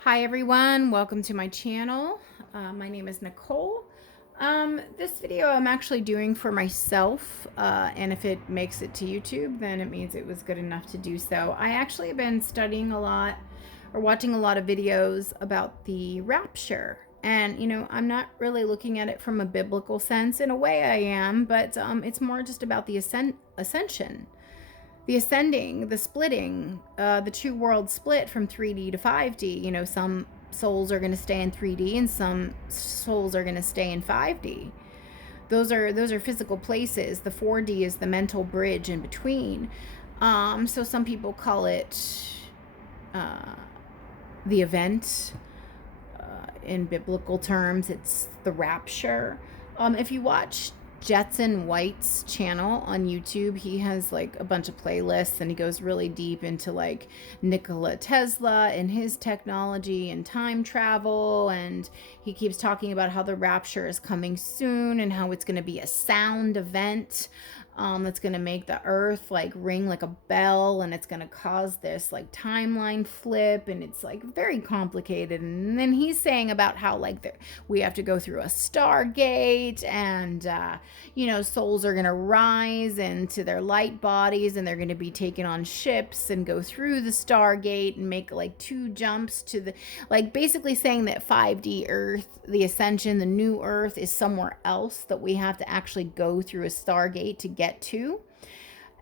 Hi everyone, welcome to my channel. My name is Nicole. This video I'm actually doing for myself, and if it makes it to YouTube, then it means it was good enough to do so. I actually have been studying a lot or watching a lot of videos about the rapture. And, I'm not really looking at it from a biblical sense. In a way I am, but it's more just about the ascension. The ascending, the splitting, the two worlds split from 3D to 5D. Some souls are going to stay in 3D and some souls are going to stay in 5D. Those are physical places. The 4D is the mental bridge in between. So some people call it the event. In biblical terms, it's the rapture. If you watch Jetson White's channel on YouTube, he has like a bunch of playlists and he goes really deep into like Nikola Tesla and his technology and time travel, and he keeps talking about how the rapture is coming soon and how it's going to be a sound event that's going to make the earth like ring like a bell, and it's going to cause this like timeline flip, and it's like very complicated. And then he's saying about how like we have to go through a stargate, and souls are going to rise into their light bodies and they're going to be taken on ships and go through the stargate and make like two jumps to the, like, basically saying that 5D earth, the ascension, the new earth is somewhere else that we have to actually go through a stargate to get to,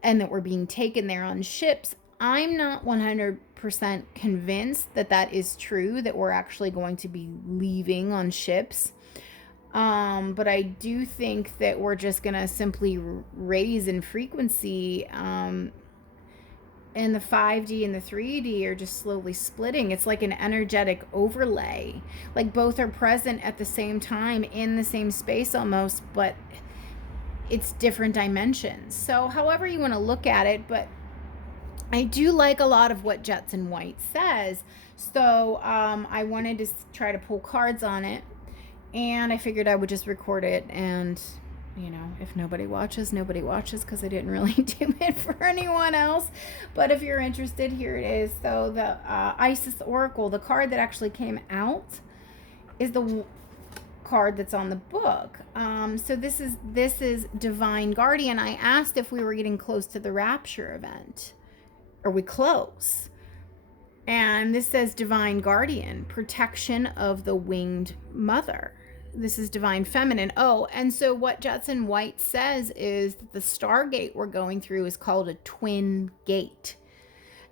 and that we're being taken there on ships. I'm not 100% convinced that that is true, that we're actually going to be leaving on ships. But I do think that we're just going to simply raise in frequency. And the 5D and the 3D are just slowly splitting. It's like an energetic overlay. Like both are present at the same time in the same space almost, but it's different dimensions. So however you want to look at it, but I do like a lot of what Jetson White says. So I wanted to try to pull cards on it, and I figured I would just record it, and if nobody watches, nobody watches, because I didn't really do it for anyone else. But if you're interested, here it is. So the Isis Oracle, the card that actually came out, is the card that's on the book. So this is Divine Guardian. I asked if we were getting close to the Rapture event. Are we close? And this says Divine Guardian, protection of the winged mother. This is Divine Feminine. Oh, and so what Jetson White says is that the Stargate we're going through is called a twin gate.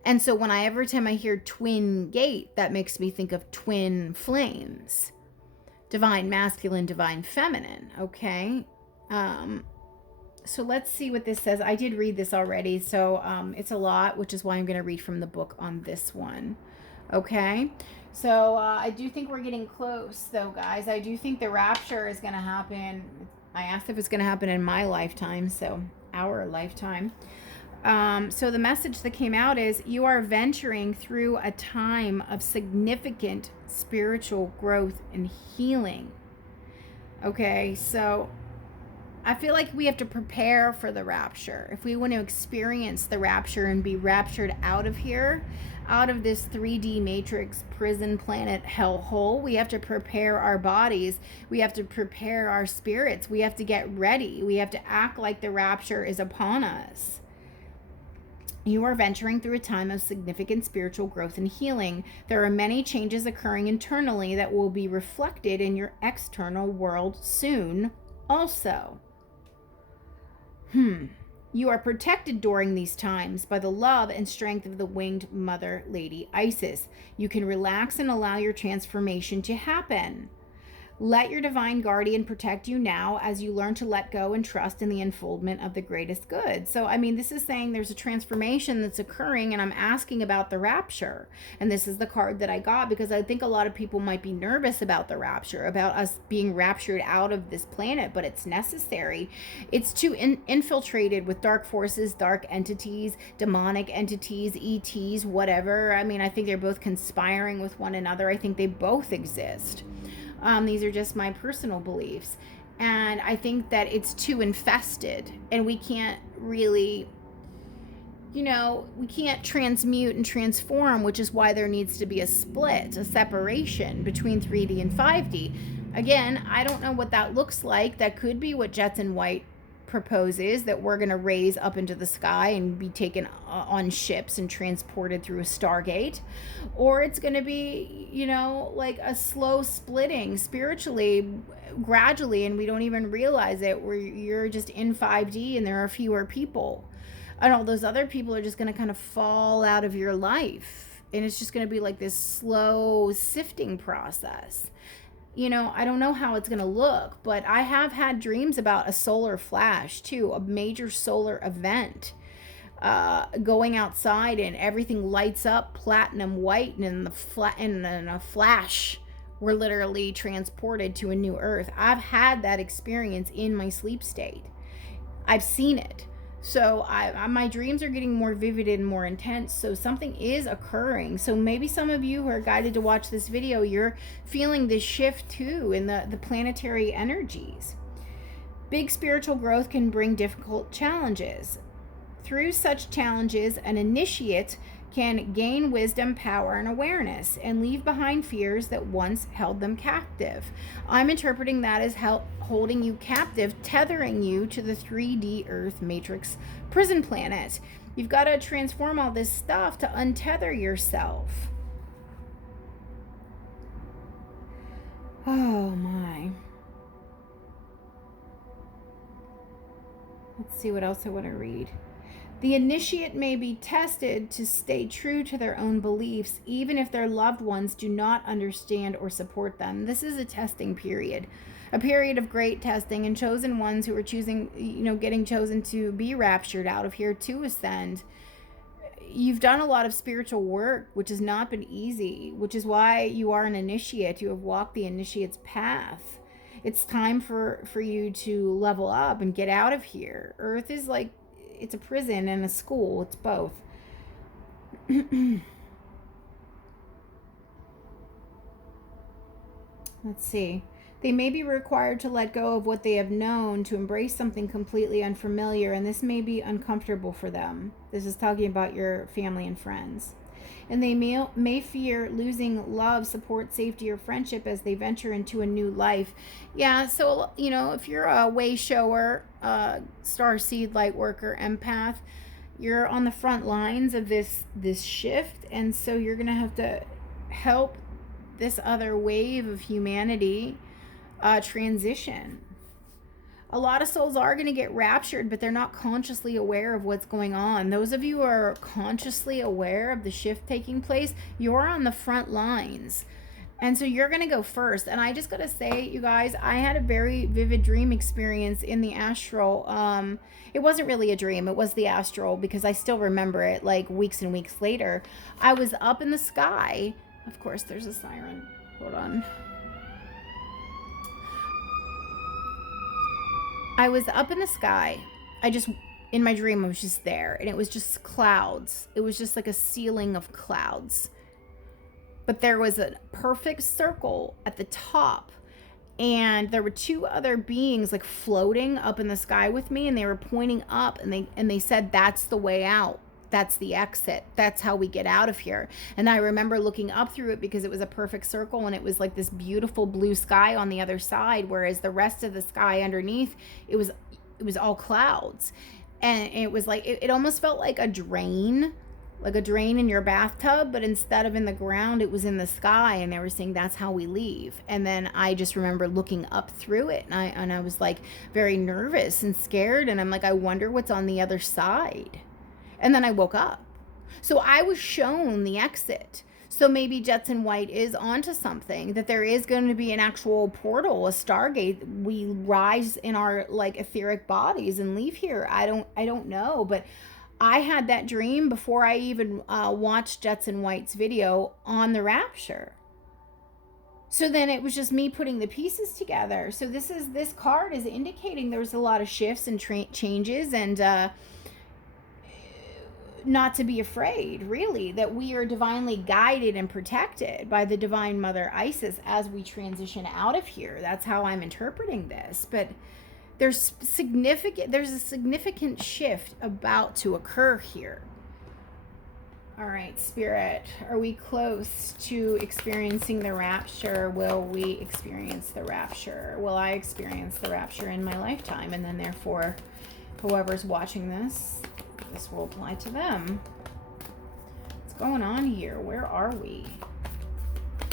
And so every time I hear twin gate, that makes me think of twin flames. Divine Masculine, Divine Feminine. Okay. So let's see what this says. I did read this already, so it's a lot, which is why I'm going to read from the book on this one. Okay. So I do think we're getting close, though, guys. I do think the rapture is going to happen. I asked if it's going to happen in my lifetime, so our lifetime. So the message that came out is, you are venturing through a time of significant spiritual growth and healing. Okay, so I feel like we have to prepare for the rapture. If we want to experience the rapture and be raptured out of here, out of this 3D matrix prison planet hellhole, we have to prepare our bodies. We have to prepare our spirits. We have to get ready. We have to act like the rapture is upon us. You are venturing through a time of significant spiritual growth and healing. There are many changes occurring internally that will be reflected in your external world soon also. You are protected during these times by the love and strength of the winged mother, Lady Isis. You can relax and allow your transformation to happen. Let your divine guardian protect you now as you learn to let go and trust in the unfoldment of the greatest good. So, this is saying there's a transformation that's occurring, and I'm asking about the rapture. And this is the card that I got because I think a lot of people might be nervous about the rapture, about us being raptured out of this planet, but it's necessary. It's too infiltrated with dark forces, dark entities, demonic entities, ETs, whatever. I think they're both conspiring with one another. I think they both exist. These are just my personal beliefs. And I think that it's too infested, and we can't really you know, we can't transmute and transform, which is why there needs to be a split, a separation between 3D and 5D. Again, I don't know what that looks like. That could be what Jetson White proposes, that we're going to raise up into the sky and be taken on ships and transported through a Stargate. Or it's going to be, you know, like a slow splitting spiritually, gradually, and we don't even realize it, where you're just in 5D and there are fewer people. And all those other people are just going to kind of fall out of your life. And it's just going to be like this slow sifting process. You know, I don't know how it's going to look, but I have had dreams about a solar flash too, a major solar event, going outside and everything lights up platinum white, and in a flash, we're literally transported to a new Earth. I've had that experience in my sleep state. I've seen it. So my dreams are getting more vivid and more intense. So something is occurring. So maybe some of you who are guided to watch this video, you're feeling this shift too in the planetary energies. Big spiritual growth can bring difficult challenges. Through such challenges, an initiate can gain wisdom, power, and awareness, and leave behind fears that once held them captive. I'm interpreting that as holding you captive, tethering you to the 3D Earth Matrix prison planet. You've got to transform all this stuff to untether yourself. Oh my. Let's see what else I want to read. The initiate may be tested to stay true to their own beliefs, even if their loved ones do not understand or support them. This is a testing period, a period of great testing, and chosen ones who are choosing, you know, getting chosen to be raptured out of here to ascend. You've done a lot of spiritual work, which has not been easy, which is why you are an initiate. You have walked the initiate's path. It's time for you to level up and get out of here. Earth is like, it's a prison and a school. It's both. Let's see. They may be required to let go of what they have known to embrace something completely unfamiliar, and this may be uncomfortable for them. This is talking about your family and friends. And they may fear losing love, support, safety, or friendship as they venture into a new life. Yeah, so, you know, if you're a way shower, starseed, light worker, empath, you're on the front lines of this shift, and so you're going to have to help this other wave of humanity transition. A lot of souls are going to get raptured, but they're not consciously aware of what's going on. Those of you who are consciously aware of the shift taking place, you're on the front lines. And so you're going to go first. And I just got to say, you guys, I had a very vivid dream experience in the astral. It wasn't really a dream. It was the astral, because I still remember it like weeks and weeks later. I was up in the sky. Of course, there's a siren. Hold on. I was up in the sky. In my dream, I was just there, and it was just clouds. It was just like a ceiling of clouds. But there was a perfect circle at the top, and there were two other beings like floating up in the sky with me, and they were pointing up, and they said, "That's the way out. That's the exit. That's how we get out of here." And I remember looking up through it because it was a perfect circle, and it was like this beautiful blue sky on the other side, whereas the rest of the sky underneath, it was all clouds. And it was like, it almost felt like a drain in your bathtub, but instead of in the ground, it was in the sky, and they were saying, "That's how we leave." And then I just remember looking up through it, and I was like very nervous and scared, and I'm like, I wonder what's on the other side. And then I woke up. So I was shown the exit. So maybe Jetson White is onto something, that there is going to be an actual portal, a Stargate. We rise in our like etheric bodies and leave here. I don't know, but I had that dream before I even watched Jetson White's video on the Rapture. So then it was just me putting the pieces together. So this card is indicating there was a lot of shifts and changes, and not to be afraid, really, that we are divinely guided and protected by the Divine Mother Isis as we transition out of here. That's how I'm interpreting this. But there's a significant shift about to occur here. All right, Spirit, are we close to experiencing the rapture? Will we experience the rapture? Will I experience the rapture in my lifetime? And then therefore, whoever's watching this will apply to them. What's going on here? Where are we?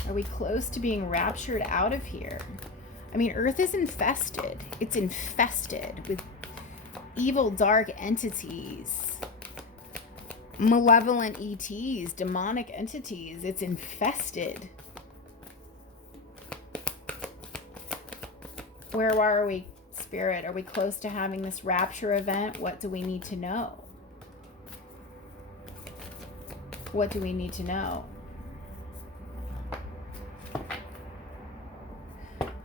Are we close to being raptured out of here? I mean, Earth is infested. It's infested with evil, dark entities, malevolent ETs, demonic entities. It's infested. Where are we, Spirit? Are we close to having this rapture event? What do we need to know? What do we need to know?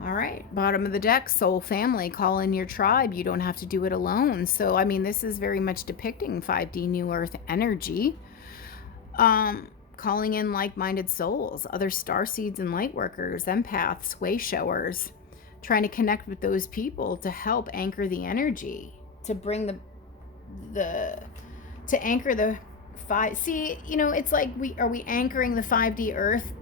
All right, bottom of the deck, soul family, call in your tribe. You don't have to do it alone. So, I mean, this is very much depicting 5D New Earth energy. Calling in like-minded souls, other star seeds and light workers, empaths, way showers, trying to connect with those people to help anchor the energy, to bring to anchor the five. See, you know, it's like are we anchoring the 5D Earth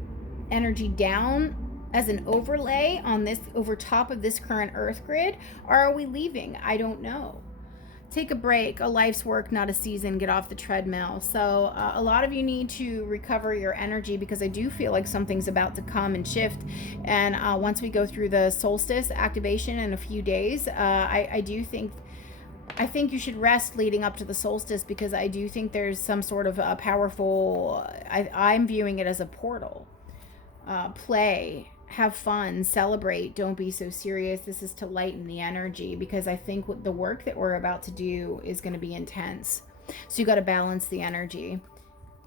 energy down as an overlay on this, over top of this current Earth grid, or are we leaving? I don't know. Take a break, a life's work, not a season. Get off the treadmill. So a lot of you need to recover your energy, because I do feel like something's about to come and shift. And once we go through the solstice activation in a few days, I think you should rest leading up to the solstice, because I do think there's some sort of a powerful, I'm viewing it as a portal. Play, have fun, celebrate, don't be so serious. This is to lighten the energy, because I think the work that we're about to do is going to be intense. So you got to balance the energy.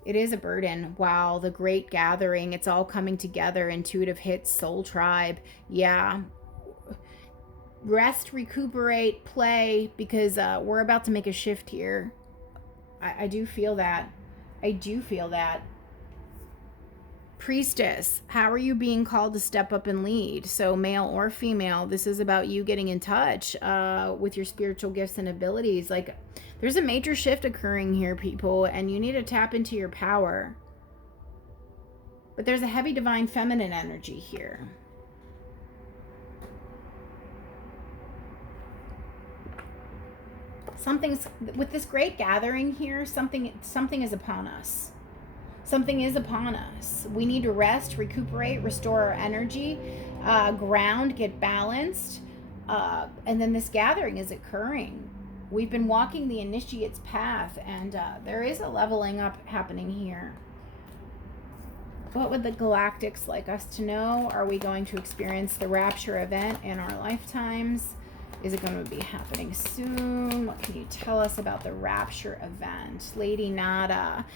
It is a burden. Wow, the great gathering. It's all coming together. Intuitive hits, soul tribe. Yeah. Rest, recuperate, play, because we're about to make a shift here. I do feel that. I do feel that. Priestess, how are you being called to step up and lead? So male or female, this is about you getting in touch with your spiritual gifts and abilities. Like, there's a major shift occurring here, people, and you need to tap into your power. But there's a heavy divine feminine energy here. Something's with this great gathering here. Something is upon us. Something is upon us. We need to rest, recuperate, restore our energy, ground, get balanced. And then this gathering is occurring. We've been walking the initiate's path, and there is a leveling up happening here. What would the galactics like us to know? Are we going to experience the rapture event in our lifetimes? Is it going to be happening soon? What can you tell us about the rapture event? Lady Nada.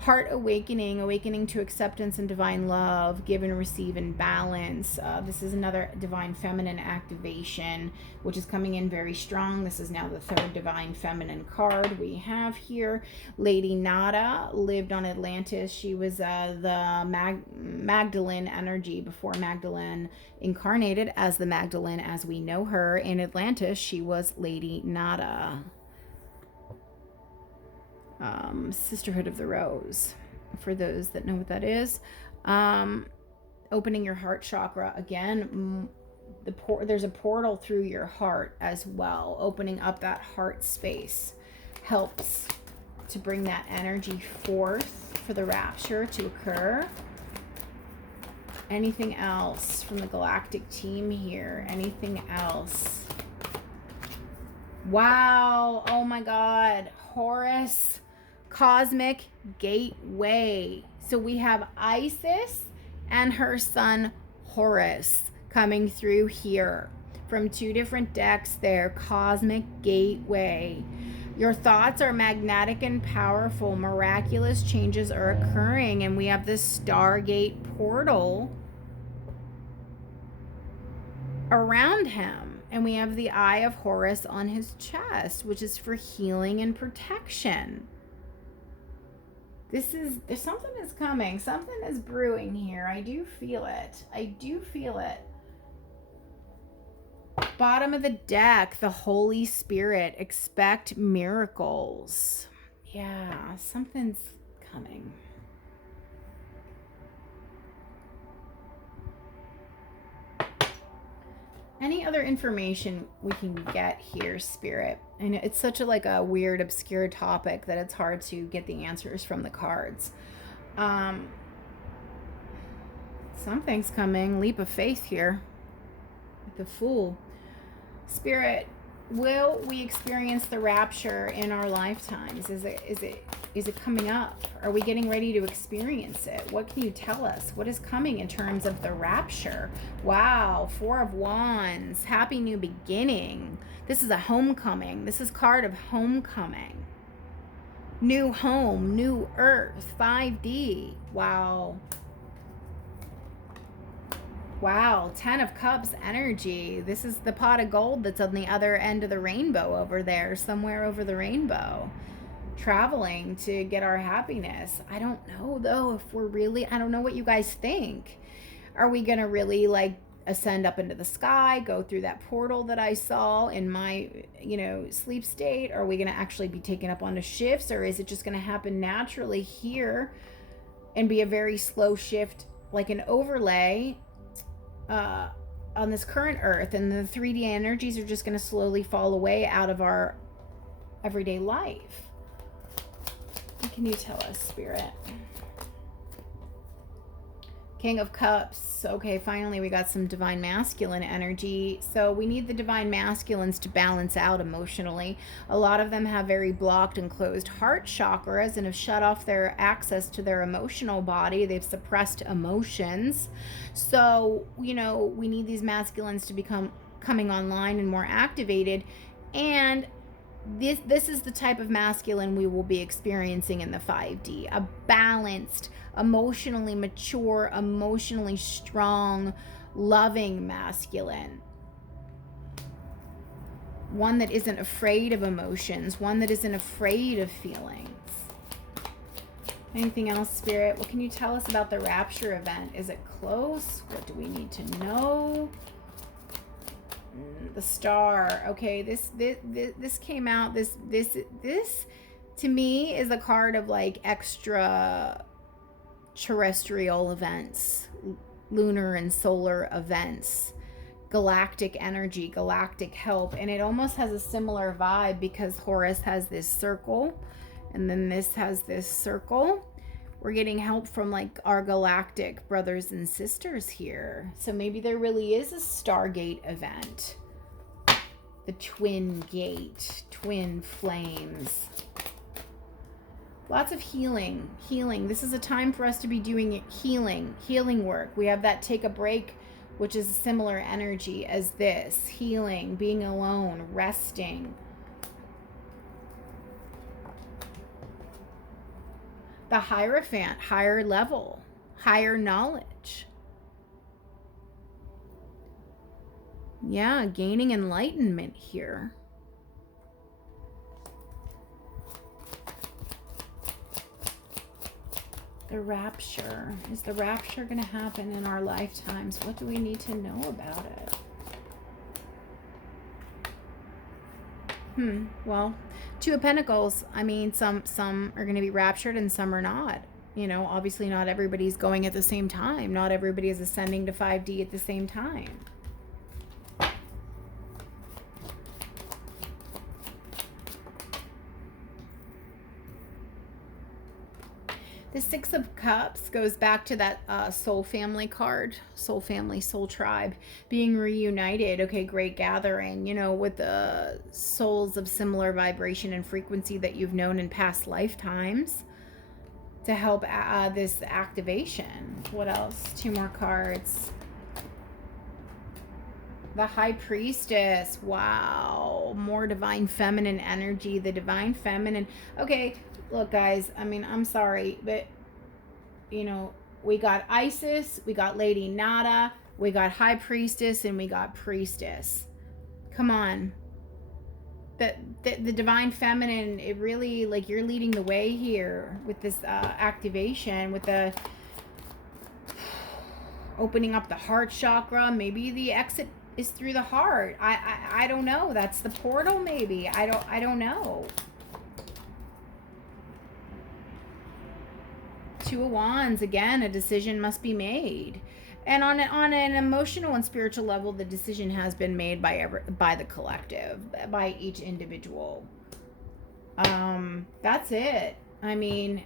Heart awakening to acceptance and divine love, give and receive in balance. This is another divine feminine activation, which is coming in very strong. This is now the third divine feminine card we have here. Lady Nada lived on Atlantis. She was the Magdalene energy before Magdalene incarnated as the Magdalene as we know her. In Atlantis, she was Lady Nada. Sisterhood of the Rose, for those that know what that is. Opening your heart chakra again. There's a portal through your heart as well. Opening up that heart space helps to bring that energy forth for the rapture to occur. Anything else from the galactic team here? Anything else? Wow. Oh my God. Horus. Cosmic gateway. So we have Isis and her son Horus coming through here from two different decks there. Cosmic gateway. Your thoughts are magnetic and powerful. Miraculous changes are occurring, and we have this Stargate portal around him, and we have the Eye of Horus on his chest, which is for healing and protection. There's something is coming. Something is brewing here. I do feel it. Bottom of the deck, the Holy Spirit. Expect miracles. Yeah, something's coming? Any other information we can get here, Spirit? And it's such a weird, obscure topic that it's hard to get the answers from the cards. Something's coming. Leap of faith here. The Fool. Spirit, will we experience the rapture in our lifetimes? Is it coming up? Are we getting ready to experience it? What can you tell us? What is coming in terms of the rapture? Wow, Four of Wands. Happy new beginning. This is a homecoming. This is card of homecoming. New home, new earth, 5D. Wow. Wow, 10 of Cups energy. This is the pot of gold that's on the other end of the rainbow over there, somewhere over the rainbow. Traveling to get our happiness. I don't know, though, if we're really, I don't know what you guys think. Are we going to really, ascend up into the sky, go through that portal that I saw in my, sleep state? Are we going to actually be taken up onto shifts, or is it just going to happen naturally here and be a very slow shift, like an overlay on this current earth, and the 3D energies are just going to slowly fall away out of our everyday life? What can you tell us, Spirit? King of Cups. Okay, finally we got some divine masculine energy. So we need the divine masculines to balance out emotionally. A lot of them have very blocked and closed heart chakras and have shut off their access to their emotional body. They've suppressed emotions. So, we need these masculines to become coming online and more activated. And this is the type of masculine we will be experiencing in the 5D. A balanced, emotionally mature, emotionally strong, loving masculine. One that isn't afraid of emotions. One that isn't afraid of feelings. Anything else, Spirit? What can you tell us about the Rapture event? Is it close? What do we need to know? The Star. Okay, this came out. This to me is a card of extra terrestrial events, lunar and solar events, galactic energy, galactic help. And it almost has a similar vibe because Horus has this circle and then this has this circle. We're getting help from our galactic brothers and sisters here. So maybe there really is a Stargate event. The twin gate, twin flames. Lots of healing. This is a time for us to be doing healing work. We have that take a break, which is a similar energy as this. Healing, being alone, resting. The Hierophant, higher level, higher knowledge. Yeah, gaining enlightenment here. The Rapture. Is the Rapture going to happen in our lifetimes? What do we need to know about it? Well, Two of Pentacles. I mean, some are going to be raptured and some are not. Obviously not everybody's going at the same time. Not everybody is ascending to 5D at the same time. The Six of Cups goes back to that soul family card, soul family, soul tribe, being reunited. Okay, great gathering, with the souls of similar vibration and frequency that you've known in past lifetimes to help this activation. What else? Two more cards. The High Priestess. Wow. More divine feminine energy. The divine feminine. Okay. Look, guys, I mean, I'm sorry, but, we got Isis, we got Lady Nada, we got High Priestess, and we got Priestess. Come on. The divine feminine, it really, you're leading the way here with this activation, with the opening up the heart chakra. Maybe the exit is through the heart. I don't know. That's the portal, maybe. I don't know. Two of Wands, again, a decision must be made. And on an emotional and spiritual level, the decision has been made by the collective, by each individual. That's it. I mean,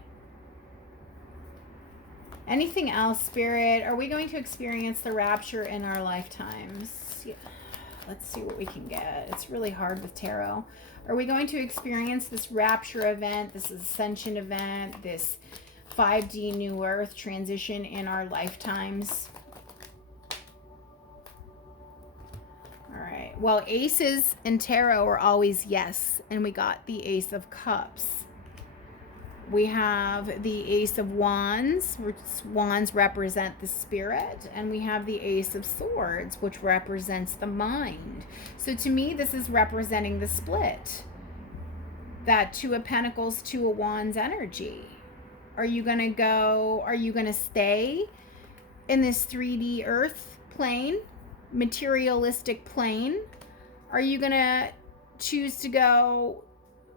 anything else, Spirit? Are we going to experience the rapture in our lifetimes? Yeah. Let's see what we can get. It's really hard with tarot. Are we going to experience this rapture event, this ascension event, this 5D new earth transition in our lifetimes? All right. Well, aces in tarot are always yes. And we got the Ace of Cups. We have the Ace of Wands, which wands represent the spirit. And we have the Ace of Swords, which represents the mind. So to me, this is representing the split. That Two of Pentacles, Two of Wands energy. Are you going to stay in this 3D earth plane, materialistic plane? Are you going to choose to go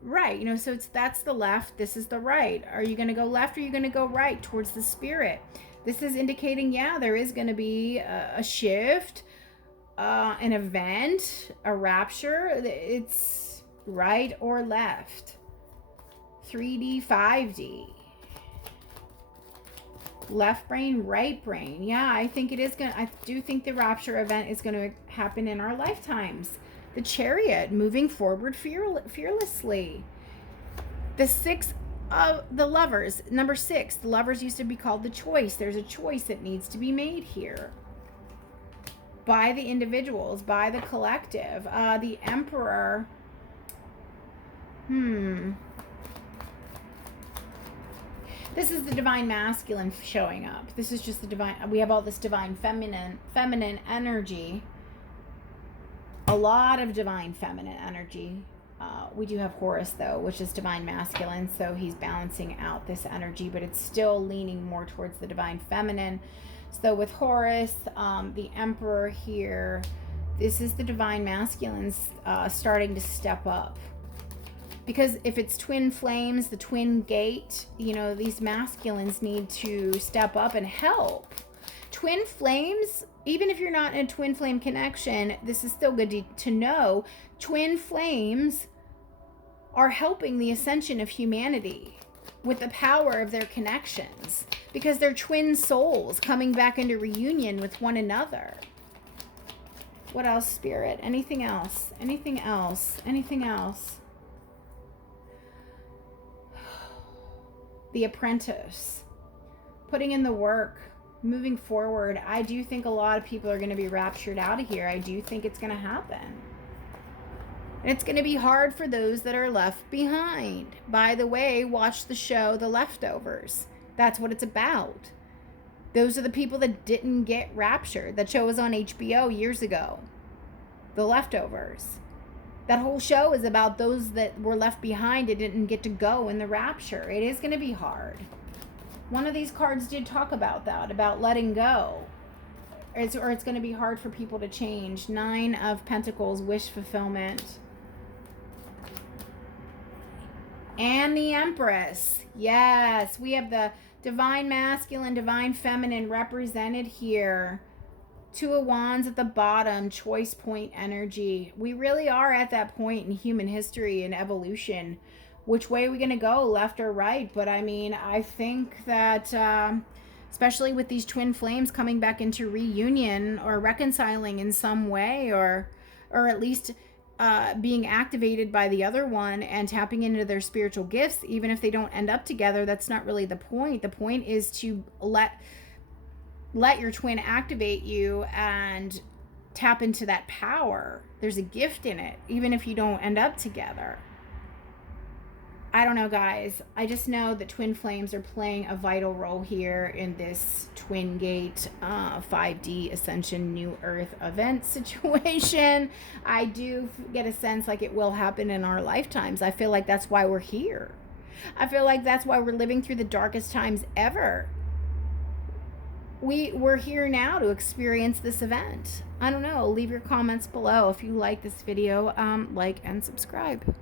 right? You know, so that's the left, this is the right. Are you going to go left or are you going to go right towards the spirit? This is indicating, yeah, there is going to be a shift, an event, a rapture. It's right or left. 3D, 5D. Left brain, right brain. Yeah, I think it is I do think the rapture event is going to happen in our lifetimes. The Chariot, moving forward fearlessly. The Six of the Lovers, number 6. The Lovers used to be called the Choice. There's a choice that needs to be made here. By the individuals, by the collective. The Emperor. This is the divine masculine showing up. This is just the divine. We have all this divine feminine energy. A lot of divine feminine energy. We do have Horus, though, which is divine masculine, so he's balancing out this energy, but it's still leaning more towards the divine feminine. So with Horus, the Emperor here, this is the divine masculines starting to step up. Because if it's twin flames, the twin gate, you know, these masculines need to step up and help. Twin flames, even if you're not in a twin flame connection, this is still good to know. Twin flames are helping the ascension of humanity with the power of their connections, because they're twin souls coming back into reunion with one another. What else, Spirit? Anything else? Anything else? Anything else? The Apprentice, putting in the work, moving forward. I do think a lot of people are going to be raptured out of here. I do think it's going to happen. And it's going to be hard for those that are left behind. By the way, watch the show The Leftovers. That's what it's about. Those are the people that didn't get raptured. That show was on HBO years ago. The Leftovers. That whole show is about those that were left behind and didn't get to go in the rapture. It is going to be hard. One of these cards did talk about that, about letting go. Or it's going to be hard for people to change. 9 of Pentacles, wish fulfillment. And the Empress. Yes, we have the divine masculine, divine feminine represented here. 2 of Wands at the bottom, choice point energy. We really are at that point in human history and evolution. Which way are we going to go, left or right? But I mean, I think that, especially with these twin flames coming back into reunion or reconciling in some way, or at least being activated by the other one and tapping into their spiritual gifts, even if they don't end up together, that's not really the point. The point is to let your twin activate you and tap into that power. There's a gift in it, even if you don't end up together. I don't know, guys. I just know that twin flames are playing a vital role here in this twin gate 5D Ascension New Earth event situation. I do get a sense like it will happen in our lifetimes. I feel like that's why we're here. I feel like that's why we're living through the darkest times ever. We're here now to experience this event. I don't know. Leave your comments below. If you like this video, like and subscribe.